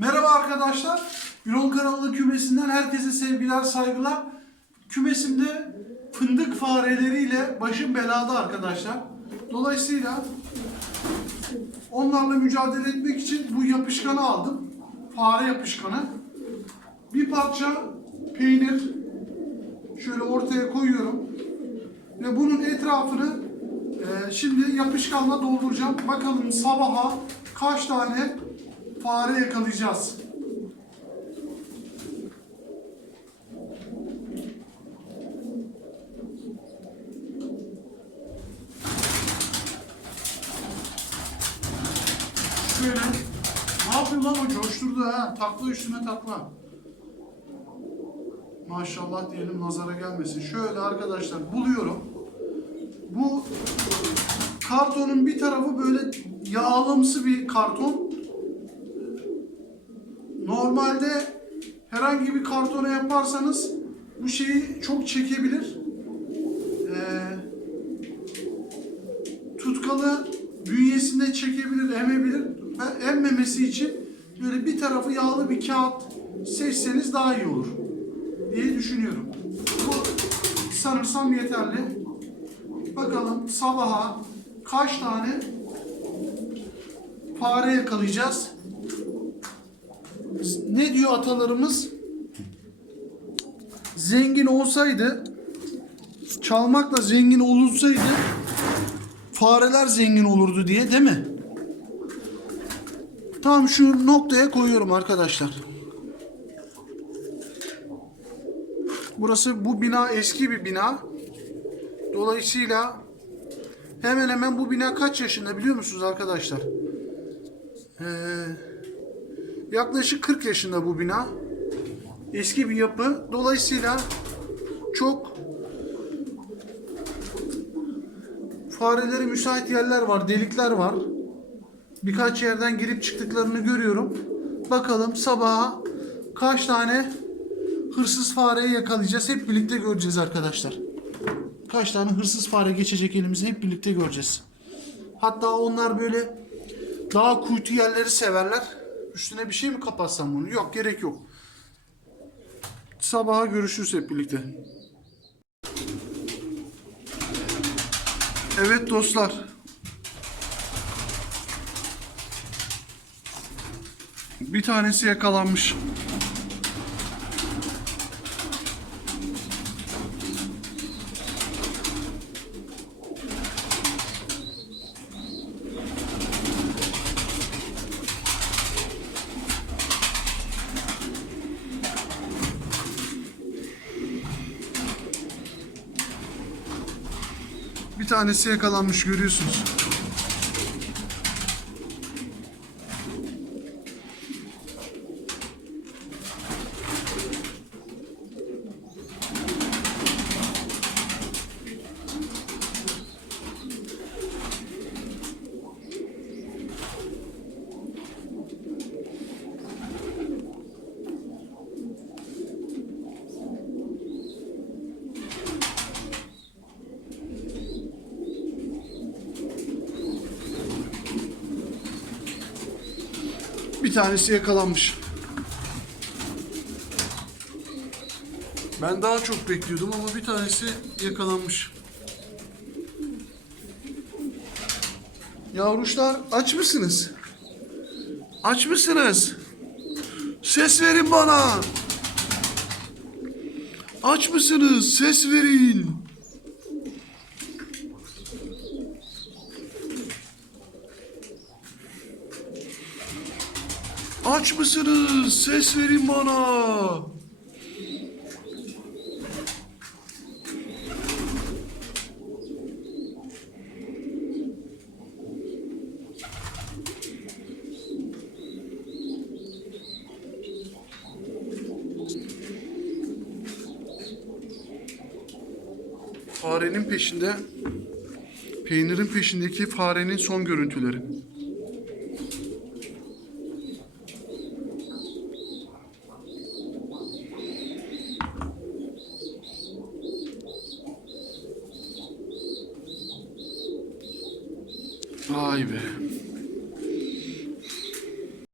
Merhaba arkadaşlar. Birol Karalı kümesinden herkese sevgiler, saygılar. Kümesimde fındık fareleriyle başım belada arkadaşlar. Dolayısıyla onlarla mücadele etmek için bu yapışkanı aldım. Fare yapışkanı. Bir parça peynir şöyle ortaya koyuyorum. Ve bunun etrafını e, şimdi yapışkanla dolduracağım. Bakalım sabaha kaç tane fare yakalayacağız. Şöyle. Ne yapıyor lan o coşturdu ha. Takla üstüne takla. Maşallah diyelim nazara gelmesin. Şöyle arkadaşlar buluyorum. Bu kartonun bir tarafı böyle yağlımsı bir karton. Normalde herhangi bir kartona yaparsanız bu şeyi çok çekebilir. Ee, tutkalı bünyesinde çekebilir, emebilir. Emmemesi için böyle bir tarafı yağlı bir kağıt seçseniz daha iyi olur diye düşünüyorum. Bu sanırsam yeterli. Bakalım sabaha kaç tane fare yakalayacağız? Ne diyor atalarımız? Zengin olsaydı, çalmakla zengin olunsaydı fareler zengin olurdu diye değil mi? Tam şu noktaya koyuyorum arkadaşlar. Burası bu bina eski bir bina. Dolayısıyla hemen hemen bu bina kaç yaşında biliyor musunuz arkadaşlar? Ee, yaklaşık 40 yaşında bu bina. Eski bir yapı. Dolayısıyla çok fareleri müsait yerler var, delikler var. Birkaç yerden girip çıktıklarını görüyorum. Bakalım sabaha kaç tane hırsız fareyi yakalayacağız. Hep birlikte göreceğiz arkadaşlar. Kaç tane hırsız fare geçecek elimize hep birlikte göreceğiz. Hatta onlar böyle daha kuytu yerleri severler. Üstüne bir şey mi kapatsam bunu? Yok gerek yok. Sabaha görüşürüz hep birlikte. Evet dostlar. Bir tanesi yakalanmış. Bir tanesi yakalanmış görüyorsunuz. Bir tanesi yakalanmış. Ben daha çok bekliyordum ama bir tanesi yakalanmış. Yavruşlar aç mısınız? Aç mısınız? Ses verin bana. Aç mısınız? Ses verin. Aç mısınız? Ses verin bana. Farenin peşinde, peynirin peşindeki farenin son görüntüleri. Vay be.